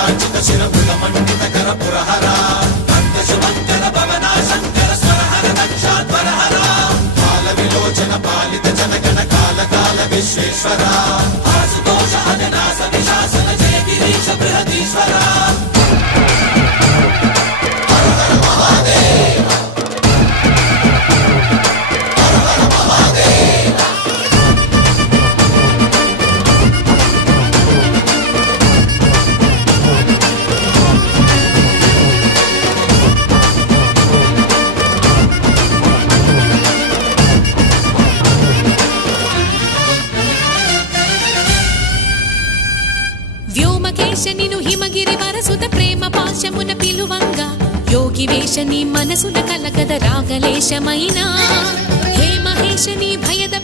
कांचित शिरमुल मंडित कर पुरहरा भक्त शुभंकर भवना शंकर स्वरहर दक्षाध्वरहरा काल विलोचन पालित जनगण काल काल विश्वेश्वरा आशुतोष हरिनाश विशासन जय गिरीश बृहदीश्वरा हर हर महादेव हर हर महादेव వ్యోమకేశనిను హిమగిరి వరసుద ప్రేమ పాశమున పిలువంగా యోగి వేషని మనసున కలకద రాగలేశమైనా హే మహేశని భయద